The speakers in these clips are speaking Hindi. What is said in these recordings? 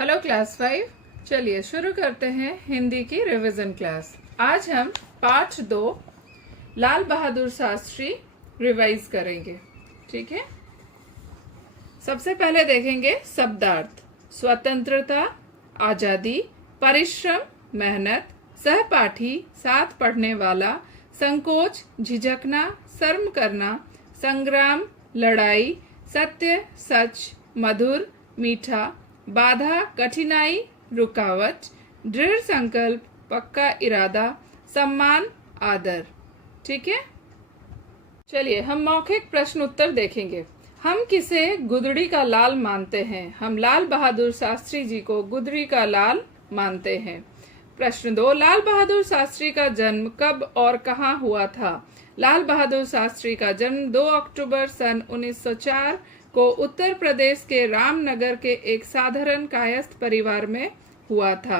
Hello class 5। चलिए शुरू करते हैं हिंदी की रिवीजन क्लास। आज हम पाठ 2 लाल बहादुर शास्त्री रिवाइज करेंगे। ठीक है, सबसे पहले देखेंगे शब्दार्थ। स्वतंत्रता, आजादी, परिश्रम, मेहनत, सहपाठी, साथ पढ़ने वाला, संकोच, झिझकना, शर्म करना, संग्राम, लड़ाई, सत्य, सच, मधुर, मीठा, बाधा, कठिनाई, रुकावट, दृढ़ संकल्प, पक्का इरादा, सम्मान, आदर। ठीक है, चलिए हम मौखिक प्रश्न उत्तर देखेंगे। हम किसे गुदड़ी का लाल मानते हैं? हम लाल बहादुर शास्त्री जी को गुदड़ी का लाल मानते हैं। प्रश्न 2, लाल बहादुर शास्त्री का जन्म कब और कहाँ हुआ था? लाल बहादुर शास्त्री का जन्म 2 अक्टूबर सन 1904 को उत्तर प्रदेश के रामनगर के एक साधारण कायस्थ परिवार में हुआ था।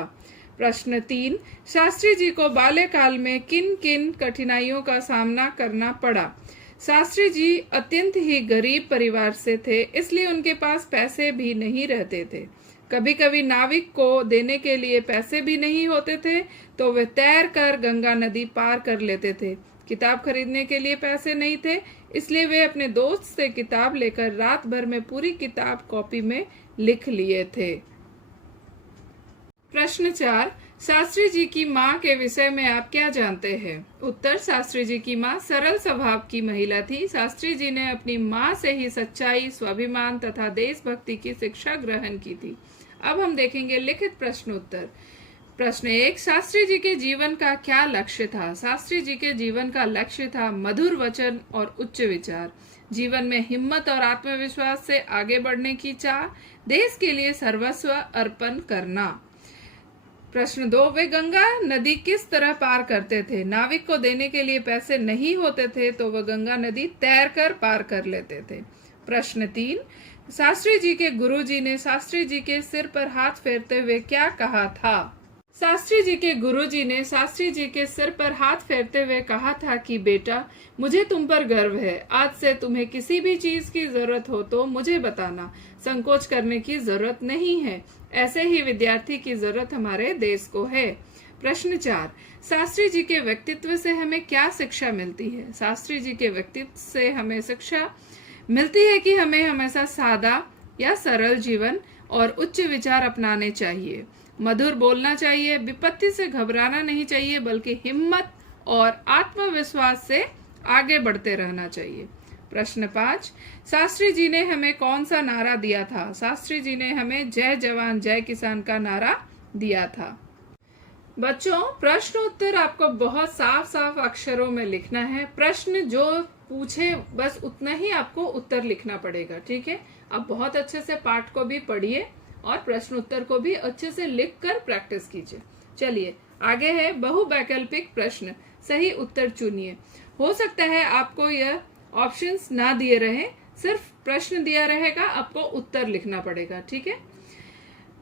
प्रश्न 3, शास्त्री जी को बाल्यकाल में किन किन कठिनाइयों का सामना करना पड़ा? शास्त्री जी अत्यंत ही गरीब परिवार से थे, इसलिए उनके पास पैसे भी नहीं रहते थे। कभी कभी नाविक को देने के लिए पैसे भी नहीं होते थे तो वे तैर कर गंगा नदी पार कर लेते थे। किताब खरीदने के लिए पैसे नहीं थे, इसलिए वे अपने दोस्त से किताब लेकर रात भर में पूरी किताब कॉपी में लिख लिए थे। प्रश्न 4, शास्त्री जी की माँ के विषय में आप क्या जानते हैं? उत्तर, शास्त्री जी की माँ सरल स्वभाव की महिला थी। शास्त्री जी ने अपनी माँ से ही सच्चाई, स्वाभिमान तथा देशभक्ति की शिक्षा ग्रहण की थी। अब हम देखेंगे लिखित प्रश्न उत्तर। प्रश्न 1, शास्त्री जी के जीवन का क्या लक्ष्य था? शास्त्री जी के जीवन का लक्ष्य था मधुर वचन और उच्च विचार, जीवन में हिम्मत और आत्मविश्वास से आगे बढ़ने की चाह, देश के लिए सर्वस्व अर्पण करना। प्रश्न 2, वे गंगा नदी किस तरह पार करते थे? नाविक को देने के लिए पैसे नहीं होते थे तो वह गंगा नदी तैरकर पार कर लेते थे। प्रश्न 3, शास्त्री जी के गुरुजी ने शास्त्री जी के सिर पर हाथ फेरते हुए क्या कहा था? शास्त्री जी के गुरुजी ने शास्त्री जी के सिर पर हाथ फेरते हुए कहा था कि बेटा, मुझे तुम पर गर्व है। आज से तुम्हें किसी भी चीज की जरूरत हो तो मुझे बताना। संकोच करने की जरूरत नहीं है। ऐसे ही विद्यार्थी की जरूरत हमारे देश को है। प्रश्न 4, शास्त्री जी के व्यक्तित्व से हमें क्या शिक्षा मिलती है? शास्त्री जी के व्यक्तित्व से हमें शिक्षा मिलती है कि हमें हमेशा सादा या सरल जीवन और उच्च विचार अपनाने चाहिए। मधुर बोलना चाहिए, विपत्ति से घबराना नहीं चाहिए, बल्कि हिम्मत और आत्मविश्वास से आगे बढ़ते रहना चाहिए। प्रश्न 5, शास्त्री जी ने हमें कौन सा नारा दिया था? शास्त्री जी ने हमें जय जवान जय किसान का नारा दिया था। बच्चों, प्रश्न उत्तर आपको बहुत साफ साफ अक्षरों में लिखना है। प्रश्न जो पूछे बस उतना ही आपको उत्तर लिखना पड़ेगा। ठीक है, आप बहुत अच्छे से पाठ को भी पढ़िए और प्रश्न उत्तर को भी अच्छे से लिखकर प्रैक्टिस कीजिए। चलिए आगे है बहुवैकल्पिक प्रश्न। सही उत्तर चुनिए। हो सकता है आपको यह ऑप्शंस ना दिए रहे, सिर्फ प्रश्न दिया रहेगा, आपको उत्तर लिखना पड़ेगा। ठीक है,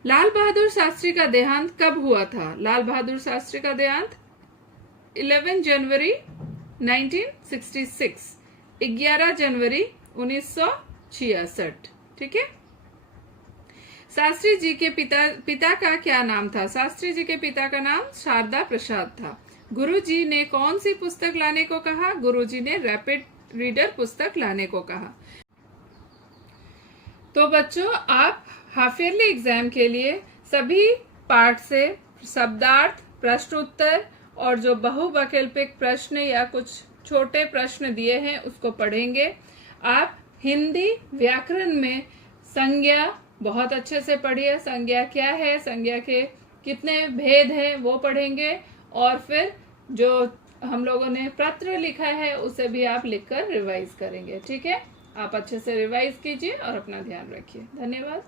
लाल बहादुर शास्त्री का देहांत कब हुआ था? लाल बहादुर शास्त्री का देहांत 11 जनवरी 1966, 11 जनवरी 1966। ठीक है, शास्त्री जी के पिता का क्या नाम था? शास्त्री जी के पिता का नाम शारदा प्रसाद था। गुरुजी ने कौन सी पुस्तक लाने को कहा? गुरुजी ने रैपिड रीडर पुस्तक लाने को कहा। तो बच्चों, आप हाफ ईयरली एग्जाम के लिए सभी पार्ट से शब्दार्थ, प्रश्न उत्तर और जो बहुवैकल्पिक प्रश्न या कुछ छोटे प्रश्न दिए हैं उसको पढ़ेंगे। आप हिंदी व्याकरण में संज्ञा बहुत अच्छे से पढ़िए। संज्ञा क्या है, संज्ञा के कितने भेद हैं वो पढ़ेंगे, और फिर जो हम लोगों ने पत्र लिखा है उसे भी आप लिखकर रिवाइज करेंगे। ठीक है, आप अच्छे से रिवाइज कीजिए और अपना ध्यान रखिए। धन्यवाद।